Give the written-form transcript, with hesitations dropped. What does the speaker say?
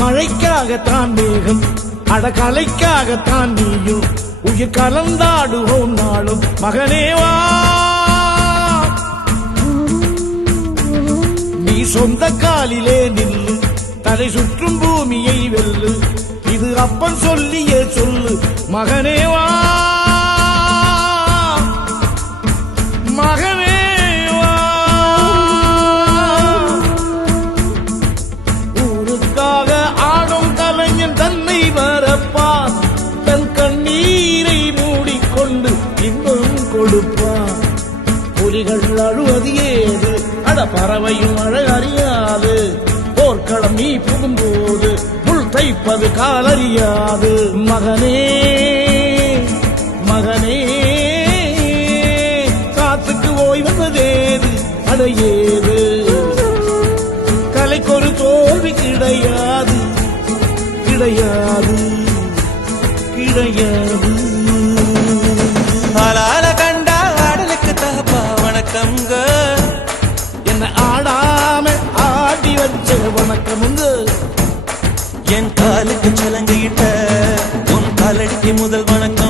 மழைக்காகத்தான் மேகம் அடகலைக்காகத்தான் நீயும் உயிர் கலந்தாடுவோம் நாளும் மகனேவா நீ சொந்த காலிலே நில்லு தலை சுற்றும் பூமியை வெல்லு இது அப்பன் சொல்லியே சொல்லு மகனேவா மகனேவா ஊருக்காக ஆடும் கலைஞன் தன்னை வரப்பான் தன் கண்ணீரை மூடிக்கொண்டு இன்னும் கொடுப்பான் புலிகள் அழுவது ஏது அட பறவையும் அழகறியாது போர்க்களம் நீ புகும்போது புல் தைப்பது காலறியாது மகனே மகனே காத்துக்கு ஓய்வதேது அடையேது கலைக்கொரு தோல்வி கிடையாது கிடையாது கிடையாது ஆளால கண்டா ஆடலுக்கு தகப்பா வணக்கம்ங்க என்ன ஆடாம ஆடி வச்ச வணக்கமுங்க என் காலுக்கு சலங்கையிட்ட உன் காலடிக்கு முதல் வணக்கம்